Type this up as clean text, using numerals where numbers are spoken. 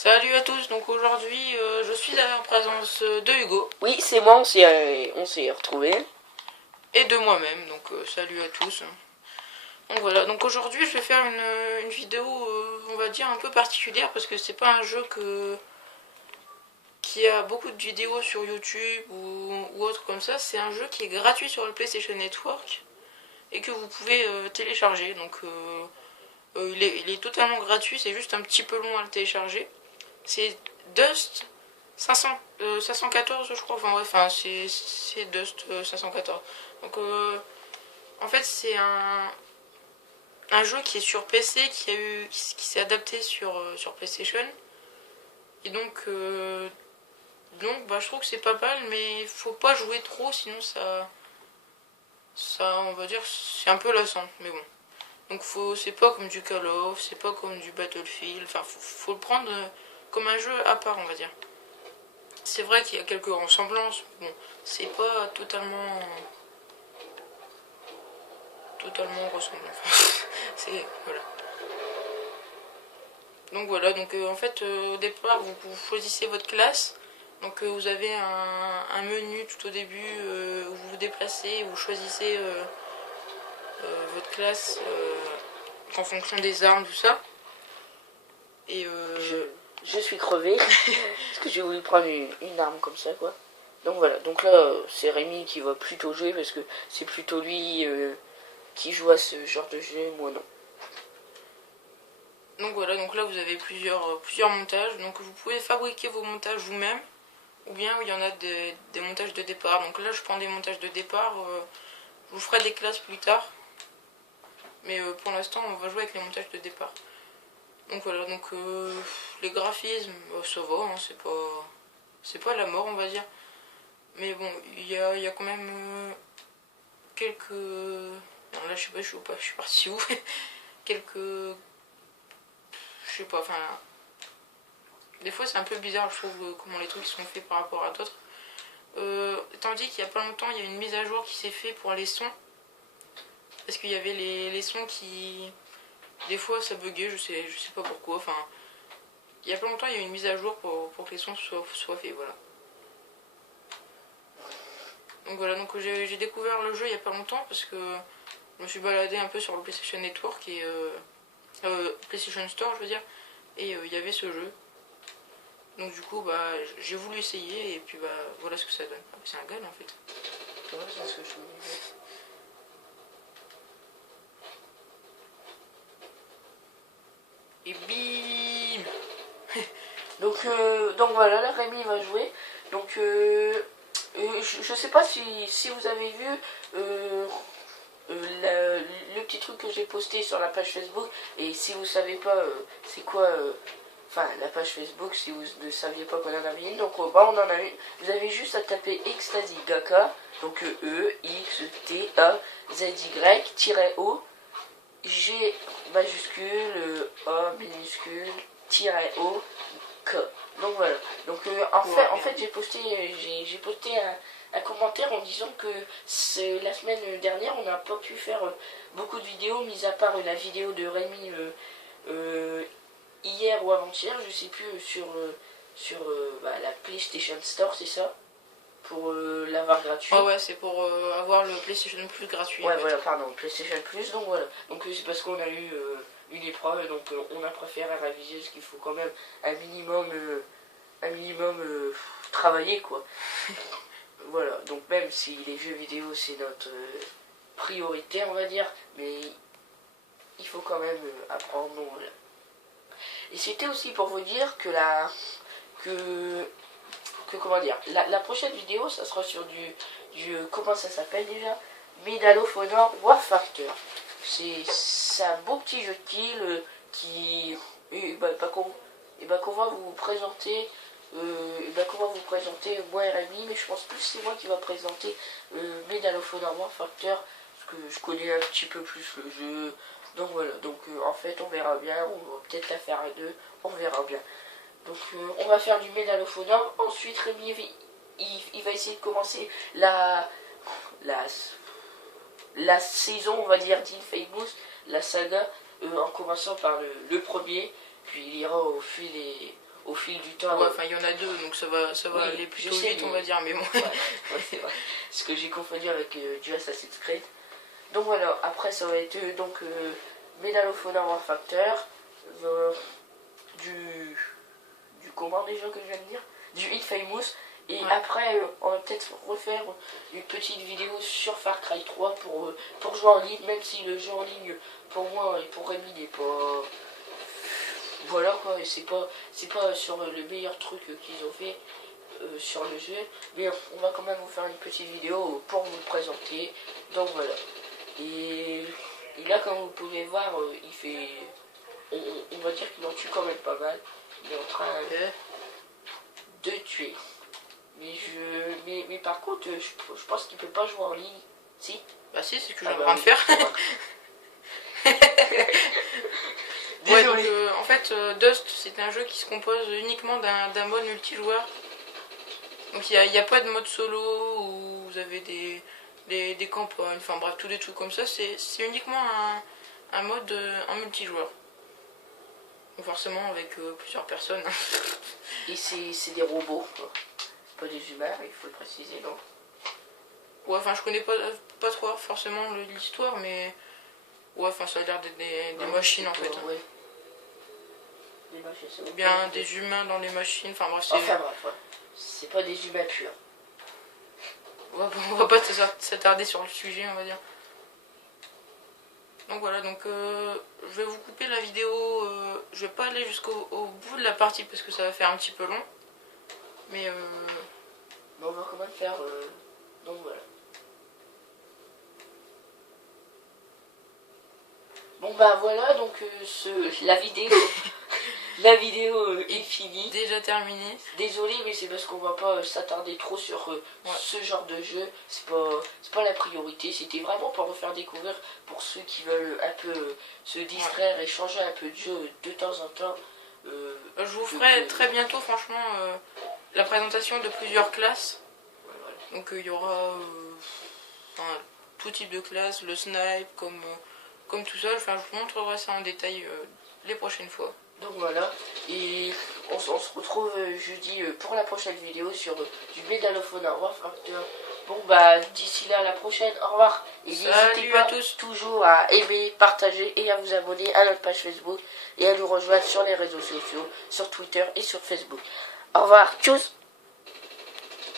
Salut à tous, donc aujourd'hui je suis en présence de Hugo Oui, c'est moi, on s'est retrouvés. et de moi-même, donc salut à tous. Donc voilà, donc aujourd'hui je vais faire une vidéo on va dire un peu particulière parce que c'est pas un jeu qui a beaucoup de vidéos sur YouTube ou autre comme ça, c'est un jeu qui est gratuit sur le PlayStation Network et que vous pouvez télécharger, donc il est totalement gratuit, c'est juste un petit peu long à le télécharger. C'est Dust 514 je crois, enfin ouais, enfin c'est Dust 514. Donc en fait c'est un jeu qui est sur PC, qui s'est adapté sur PlayStation. Et donc bah, je trouve que c'est pas mal, mais faut pas jouer trop, sinon ça on va dire c'est un peu lassant, mais bon. Donc c'est pas comme du Call of, c'est pas comme du Battlefield, enfin faut le prendre comme un jeu à part, on va dire. C'est vrai qu'il y a quelques ressemblances, bon, c'est pas totalement ressemblant. C'est voilà. Donc voilà, donc en fait au départ vous choisissez votre classe. Donc vous avez un menu tout au début où vous vous déplacez, vous choisissez votre classe en fonction des armes, tout ça. Et Je suis crevé. Parce que j'ai voulu prendre une arme comme ça, quoi. Donc voilà, donc là, c'est Rémi qui va plutôt jouer parce que c'est plutôt lui qui joue à ce genre de jeu, moi non. donc voilà, donc là vous avez plusieurs montages. Donc vous pouvez fabriquer vos montages vous-même, ou bien il y en a des montages de départ. Donc là je prends des montages de départ, je vous ferai des classes plus tard. Mais pour l'instant on va jouer avec les montages de départ. Donc voilà, donc les graphismes, ça va, hein, c'est pas la mort on va dire. Mais bon, il y a quand même quelques... Non là je sais pas, je suis parti où. Quelques... Je sais pas, enfin... Des fois c'est un peu bizarre je trouve comment les trucs sont faits par rapport à d'autres. Tandis qu'il y a pas longtemps il y a une mise à jour qui s'est fait pour les sons. Parce qu'il y avait les sons qui... Des fois ça buguait, je sais pas pourquoi, enfin... Il y a pas longtemps il y a eu une mise à jour pour que les sons soient faits, voilà. Donc voilà, donc j'ai découvert le jeu il y a pas longtemps parce que je me suis baladé un peu sur le PlayStation Network et PlayStation Store je veux dire, et il y avait ce jeu. Donc du coup bah j'ai voulu essayer et puis bah voilà ce que ça donne. C'est un gun en fait. Ouais, c'est ce que je me disais. Et bim. Donc voilà, là Rémi va jouer. Donc je sais pas si vous avez vu le petit truc que j'ai posté sur la page Facebook. Et si vous savez pas c'est quoi enfin la page Facebook, si vous ne saviez pas qu'on en avait une, donc bah, on en a une. Vous avez juste à taper Ecstasy Gaka, donc E-X-T-A-Z-Y-O G majuscule A minuscule O K. Donc voilà. Donc en fait j'ai posté un commentaire en disant que la semaine dernière on n'a pas pu faire beaucoup de vidéos, mis à part la vidéo de Rémi hier ou avant-hier, je sais plus, sur la PlayStation Store, c'est ça, pour l'avoir gratuit. Ah ouais, c'est pour avoir le PlayStation Plus gratuit. Ouais, en fait. voilà, pardon, PlayStation Plus, donc voilà. Donc c'est parce qu'on a eu une épreuve, donc on a préféré réviser, parce qu'il faut quand même un minimum travailler, quoi. Voilà, donc même si les jeux vidéo c'est notre priorité, on va dire, mais il faut quand même apprendre. Donc, voilà. Et c'était aussi pour vous dire que comment dire, la prochaine vidéo, ça sera sur du comment ça s'appelle déjà, Medal of Honor War Factor. C'est un beau petit jeu de kill qu'on va vous présenter. Qu'on va vous présenter moi et Rémi, mais je pense plus c'est moi qui va présenter Medal of Honor War Factor, parce que je connais un petit peu plus le jeu. Donc voilà, donc en fait on verra bien, on va peut-être la faire à deux, on verra bien. Donc on va faire du Medal of Honor. Ensuite Rémi il va essayer de commencer la saison, on va dire, d'Infamous, la saga, en commençant par le premier, puis il ira au fil fil du temps. Ouais, enfin il y en a deux, donc ça va Oui, aller plutôt je sais, vite, on mais- va dire, mais bon. Ouais, c'est vrai. Ce que j'ai confondu avec du Assassin's Creed. Donc voilà, après ça va être donc Medal of Honor War Factor, du comment déjà que je viens de dire, du Infamous. Et Ouais. après, on va peut-être refaire une petite vidéo sur Far Cry 3 pour jouer en ligne, même si le jeu en ligne, pour moi et pour Rémi, n'est pas... Voilà quoi, et c'est pas sur le meilleur truc qu'ils ont fait sur le jeu, mais on va quand même vous faire une petite vidéo pour vous le présenter. Donc voilà. Et là, comme vous pouvez voir, il fait... On va dire qu'il en tue quand même pas mal. Il est en train de tuer. Mais par contre, je pense qu'il peut pas jouer en ligne. Si. Bah si, c'est ce que Ah j'ai en bah train de oui. faire. Ouais, donc Désolé. en fait, Dust, c'est un jeu qui se compose uniquement d'un mode multijoueur. Donc il n'y a pas de mode solo où vous avez des campagnes, enfin bref, tous des trucs comme ça. C'est uniquement un mode en multijoueur. Donc forcément avec plusieurs personnes. Et c'est des robots, quoi. Pas des humains, il faut le préciser, non? Ouais, enfin je connais pas trop forcément l'histoire, mais ouais, enfin ça a l'air d'être des Non, machines c'est en fait. pas- ouais. Des machines, c'est Ou bien des humains dans les machines, enfin bref, c'est... Enfin bref, ouais. C'est pas des humains purs. On va pas s'attarder sur le sujet, on va dire. Donc voilà, donc je vais vous couper la vidéo. Je vais pas aller au bout de la partie parce que ça va faire un petit peu long. Mais Mais on va quand même faire... Donc voilà. Bon bah voilà, donc la vidéo... La vidéo est finie. déjà terminé. Désolé, mais c'est parce qu'on va pas s'attarder trop sur ce genre de jeu. C'est pas la priorité. C'était vraiment pour vous faire découvrir pour ceux qui veulent un peu se distraire et changer un peu de jeu de temps en temps. Je vous ferai très bientôt, franchement, la présentation de plusieurs classes. Voilà. Donc il y aura enfin, tout type de classe, le snipe, comme tout ça. Enfin, je vous montrerai ça en détail les prochaines fois. Donc voilà, et on se retrouve jeudi pour la prochaine vidéo sur du Medal of Honor War Factor. Bon bah d'ici là, à la prochaine, au revoir. Et n'hésitez Salut pas à tous. toujours à aimer, partager et à vous abonner à notre page Facebook et à nous rejoindre sur les réseaux sociaux, sur Twitter et sur Facebook. Au revoir, tchuss.